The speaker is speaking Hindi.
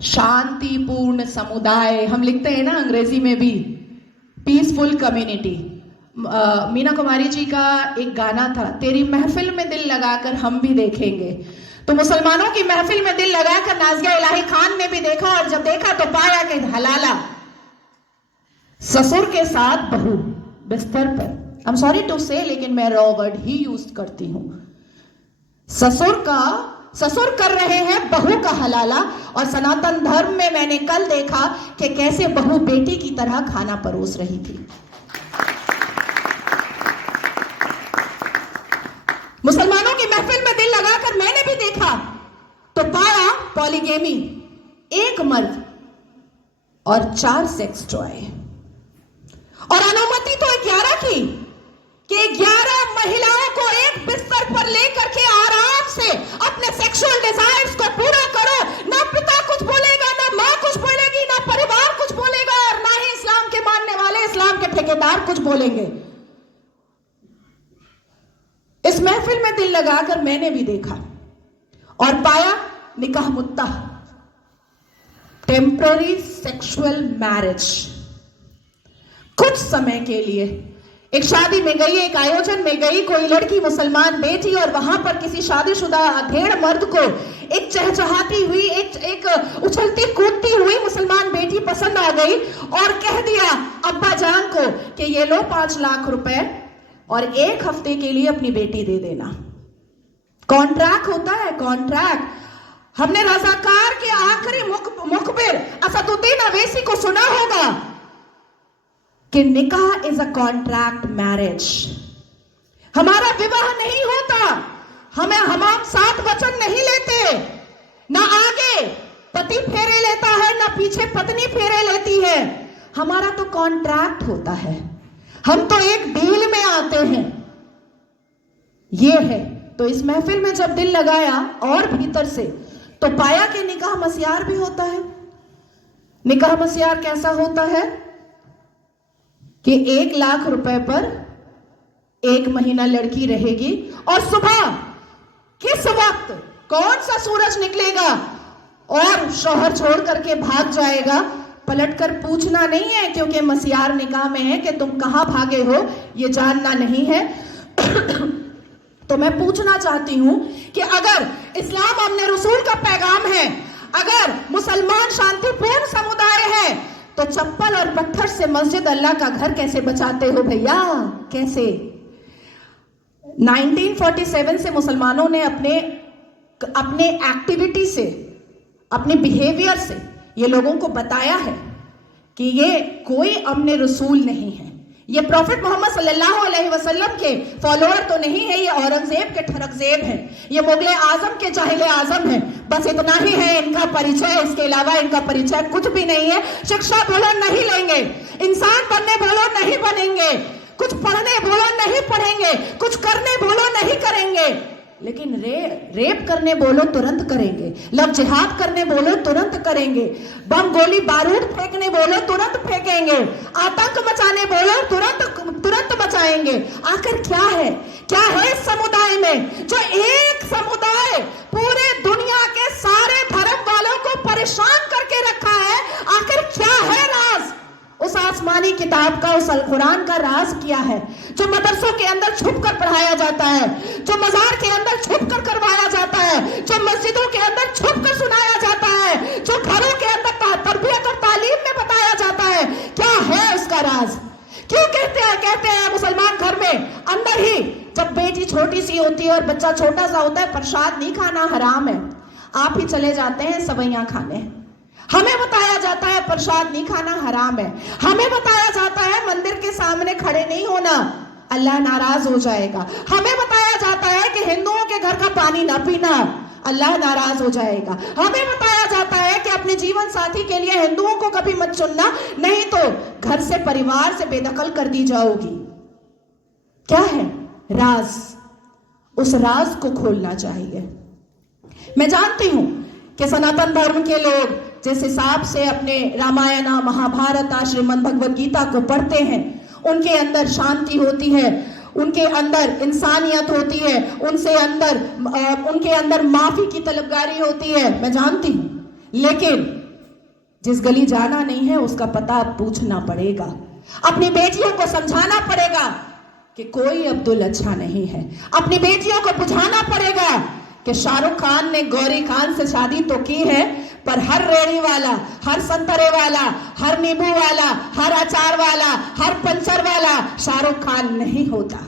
शांतिपूर्ण समुदाय हम लिखते हैं ना अंग्रेजी में भी, पीसफुल कम्युनिटी। मीना कुमारी जी का एक गाना था, तेरी महफिल में दिल लगाकर हम भी देखेंगे। तो मुसलमानों की महफिल में दिल लगाकर नाज़िया इलाही खान ने भी देखा, और जब देखा तो पाया कि हलाला ससुर के साथ बहू बिस्तर पर, आई एम सॉरी टू से, लेकिन मैं रॉ वर्ड ही यूज करती हूं। ससुर कर रहे हैं बहू का हलाला। और सनातन धर्म में मैंने कल देखा कि कैसे बहू बेटी की तरह खाना परोस रही थी। मुसलमानों की महफिल में दिल लगाकर मैंने भी देखा तो पाया पॉलीगेमी, एक मर्द और 4 सेक्स टॉय। और अनुमति तो 11 की, कि 11 महिलाओं को एक बिस्तर पर लेकर के आराम से अपने सेक्सुअल डिजायर्स को पूरा करो। ना पिता कुछ बोलेगा, ना मां कुछ बोलेगी, ना परिवार कुछ बोलेगा, और ना ही इस्लाम के मानने वाले, इस्लाम के ठेकेदार कुछ बोलेंगे। इस महफिल में दिल लगाकर मैंने भी देखा और पाया निकाह मुत्ता, टेम्पररी सेक्सुअल मैरिज। कुछ समय के लिए एक शादी में गई, एक आयोजन में गई, कोई लड़की मुसलमान बेटी, और वहां पर किसी शादीशुदा अधेड़ मर्द को एक चहचहाती हुई, एक उछलती कूदती हुई मुसलमान बेटी पसंद आ गई, और कह दिया अब्बा जान को कि ये लो 5 लाख रुपए और 1 हफ्ते के लिए अपनी बेटी दे देना। कॉन्ट्रैक्ट होता है, कॉन्ट्रैक्ट। हमने रजाकार के आखिरी मुखबिर असदुद्दीन अवैसी को सुना होगा कि निकाह इज अ कॉन्ट्रैक्ट मैरिज। हमारा विवाह नहीं होता, हम 7 वचन नहीं लेते, ना आगे पति फेरे लेता है, ना पीछे पत्नी फेरे लेती है। हमारा तो कॉन्ट्रैक्ट होता है, हम तो एक डील में आते हैं। ये है। तो इस महफिल में जब दिल लगाया और भीतर से, तो पाया कि निकाह मस्यार भी होता है। निकाह मस्यार कैसा होता है कि 1 लाख रुपए पर 1 महीना लड़की रहेगी, और सुबह किस वक्त कौन सा सूरज निकलेगा और शौहर छोड़ करके भाग जाएगा, पलटकर पूछना नहीं है, क्योंकि मस्यार निकाह में है कि तुम कहां भागे हो ये जानना नहीं है। तो मैं पूछना चाहती हूं कि अगर इस्लाम हमने रसूल का पैगाम है, अगर मुसलमान शांतिपूर्ण समुदाय है, तो चप्पल और पत्थर से मस्जिद अल्लाह का घर कैसे बचाते हो भैया? कैसे? 1947 से मुसलमानों ने अपने एक्टिविटी से, अपने बिहेवियर से ये लोगों को बताया है कि ये कोई अमने रसूल नहीं है, ये प्रॉफिट मोहम्मद सल्लल्लाहु अलैहि वसल्लम के फॉलोअर तो नहीं है, ये औरंगजेब के ठरकजेब हैं, ये मुगले आजम के जाहिले आजम हैं। बस इतना ही है इनका परिचय, इसके अलावा इनका परिचय कुछ भी नहीं है। शिक्षा बोलो नहीं लेंगे, इंसान बनने बोलो नहीं बनेंगे, कुछ पढ़ने बोलो नहीं पढ़ेंगे, कुछ करने बोलो नहीं करेंगे, लेकिन रेप करने बोलो तुरंत करेंगे, लव जिहाद करने बोलो तुरंत करेंगे, बम गोली बारूद फेंकने बोलो तुरंत फेंकेंगे, आतंक मचाने बोलो तुरंत मचाएंगे। आखिर क्या है इस समुदाय में, जो एक समुदाय पूरे दुनिया के सारे धर्म वालों को परेशान करके रखा है? आखिर क्या है राज उस आसमानी किताब का, उस अल कुरान का राज क्या है, जो मदरसों के अंदर छुप कर पढ़ाया जाता है, जो मजार के अंदर छुप कर करवाया जाता है, जो मस्जिदों के अंदर छुप कर सुनाया जाता है, जो घरों के अंदर तरबियत और तालीम में बताया जाता है? क्या है उसका राज? क्यों कहते हैं मुसलमान घर में अंदर ही, जब बेटी छोटी सी होती है और बच्चा छोटा सा होता है, प्रसाद नहीं खाना हराम है, आप ही चले जाते हैं सवैयां खाने। हमें बताया जाता है प्रसाद नहीं खाना हराम है, हमें बताया जाता है मंदिर के सामने खड़े नहीं होना, अल्लाह नाराज हो जाएगा, हमें बताया जाता है कि हिंदुओं के घर का पानी ना पीना, अल्लाह नाराज हो जाएगा, हमें बताया जाता है कि अपने जीवन साथी के लिए हिंदुओं को कभी मत चुनना, नहीं तो घर से, परिवार से बेदखल कर दी जाओगी। क्या है राज? उस राज को खोलना चाहिए। मैं जानती हूं कि सनातन धर्म के लोग जिस हिसाब से अपने रामायण, महाभारत, श्रीमद् भगवद गीता को पढ़ते हैं, उनके अंदर शांति होती है, उनके अंदर इंसानियत होती है, उनके अंदर माफी की तलबगारी होती है, मैं जानती हूं। लेकिन जिस गली जाना नहीं है उसका पता अब पूछना पड़ेगा। अपनी बेटियों को समझाना पड़ेगा कि कोई अब्दुल अच्छा नहीं है। अपनी बेटियों को बुझाना पड़ेगा कि शाहरुख खान ने गौरी खान से शादी तो की है, पर हर रेड़ी वाला, हर संतरे वाला, हर नींबू वाला, हर अचार वाला, हर पंचर वाला शाहरुख खान नहीं होता।